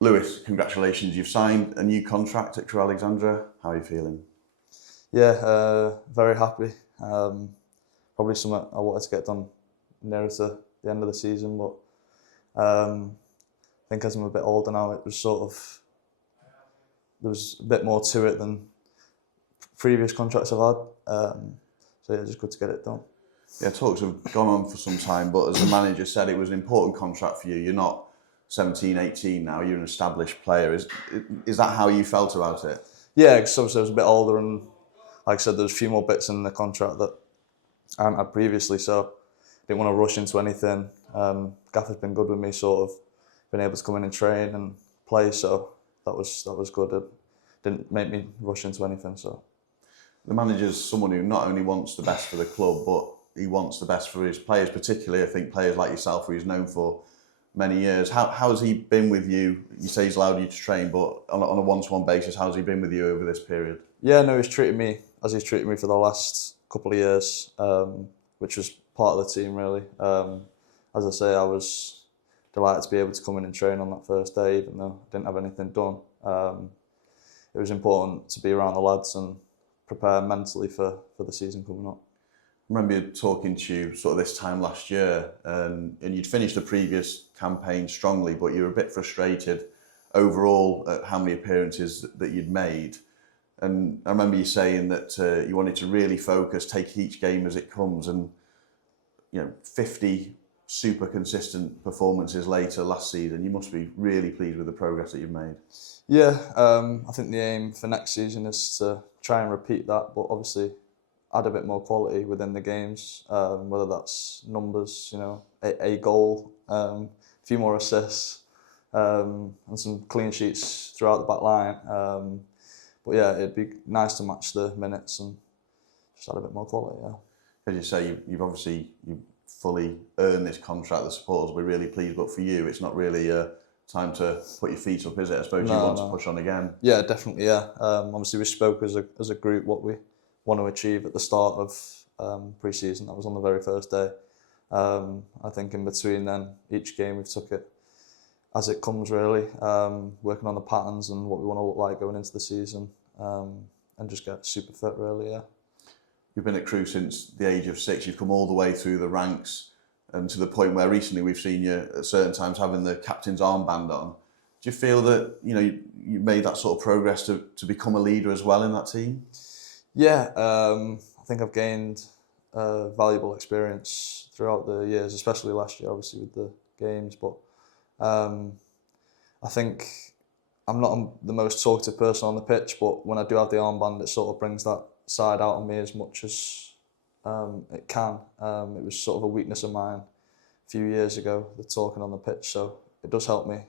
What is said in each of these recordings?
Lewis, congratulations. You've signed a new contract at Crewe Alexandra. How are you feeling? Yeah, very happy. Probably something I wanted to get done nearer to the end of the season, but I think as I'm a bit older now, it was sort of there was a bit more to it than previous contracts I've had. So yeah, just good to get it done. Yeah, talks have gone on for some time, but as the manager said, it was an important contract for you. You're not 17, 18 now, you're an established player. Is that how you felt about it? Yeah, because obviously I was a bit older, and like I said, there's a few more bits in the contract that I hadn't had previously, so didn't want to rush into anything. Gaffer's been good with me, sort of been able to come in and train and play, so that was good. It didn't make me rush into anything. So The manager's someone who not only wants the best for the club, but he wants the best for his players, particularly, I think, players like yourself, who he's known for many years. How has he been with you? You say he's allowed you to train, but on a one-to-one basis, how's he been with you over this period? yeah, no, he's treated me as he's treated me for the last couple of years, which was part of the team really. As I say, I was delighted to be able to come in and train on that first day, even though I didn't have anything done. It was important to be around the lads and prepare mentally for the season coming up. I remember talking to you sort of this time last year, and you'd finished the previous campaign strongly, but you were a bit frustrated overall at how many appearances that you'd made. And I remember you saying that you wanted to really focus, take each game as it comes, and 50 super consistent performances later last season, you must be really pleased with the progress that you've made. Yeah, I think the aim for next season is to try and repeat that, but obviously add a bit more quality within the games, whether that's numbers, a goal, a few more assists, and some clean sheets throughout the back line. But yeah, it'd be nice to match the minutes and just add a bit more quality. Yeah. As you say, you've fully earned this contract. The supporters will be really pleased, but for you, it's not really time to put your feet up, is it? I suppose you want to push on again. Yeah, definitely. Yeah. Obviously, we spoke as a group what we want to achieve at the start of pre-season. That was on the very first day. I think in between then, each game we've took it as it comes really, working on the patterns and what we want to look like going into the season, and just get super fit really. Yeah. You've been at Crewe since the age of 6. You've come all the way through the ranks, and to the point where recently we've seen you at certain times having the captain's armband on. Do you feel that you made that sort of progress to become a leader as well in that team? Yeah, I think I've gained valuable experience throughout the years, especially last year, obviously with the games. But I think I'm not the most talkative person on the pitch, but when I do have the armband, it sort of brings that side out of me as much as it can. It was sort of a weakness of mine a few years ago, the talking on the pitch. So it does help me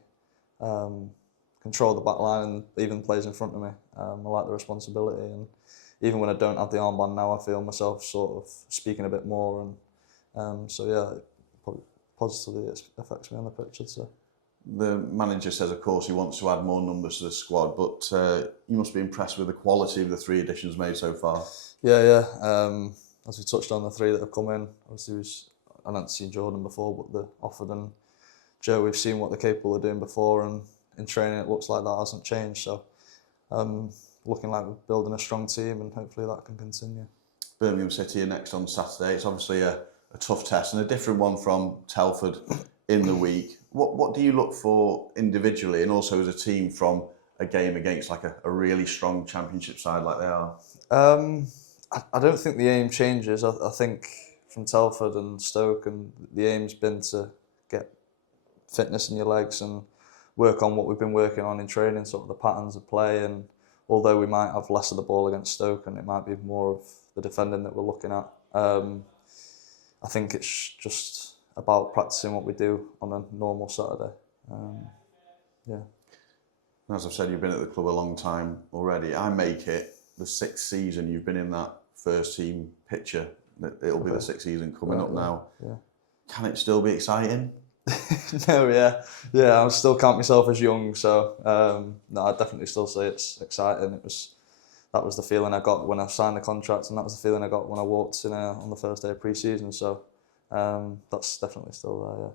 control the back line and even plays in front of me. I like the responsibility, and even when I don't have the armband now, I feel myself sort of speaking a bit more, and so yeah, it probably positively affects me on the pitch, I'd say. The manager says, of course, he wants to add more numbers to the squad, but you must be impressed with the quality of the 3 additions made so far. Yeah. As we touched on, the 3 that have come in, obviously I hadn't seen Jordan before, but the Offord and Joe, we've seen what they're capable of doing before, and in training it looks like that hasn't changed. So looking like we're building a strong team, and hopefully that can continue. Birmingham City are next on Saturday. It's obviously a tough test and a different one from Telford in the week. What do you look for individually and also as a team from a game against like a really strong championship side like they are? I don't think the aim changes. I think from Telford and Stoke, and the aim's been to get fitness in your legs and work on what we've been working on in training, sort of the patterns of play. And although we might have less of the ball against Stoke and it might be more of the defending that we're looking at, I think it's just about practicing what we do on a normal Saturday. Yeah. As I've said, you've been at the club a long time already. I make it the 6th season you've been in that first team picture. It'll be the 6th season coming up now. Yeah. Can it still be exciting? No, yeah. I still count myself as young, so no, I definitely still say it's exciting. That was the feeling I got when I signed the contract, and that was the feeling I got when I walked in on the first day of pre-season. So that's definitely still there. Yeah.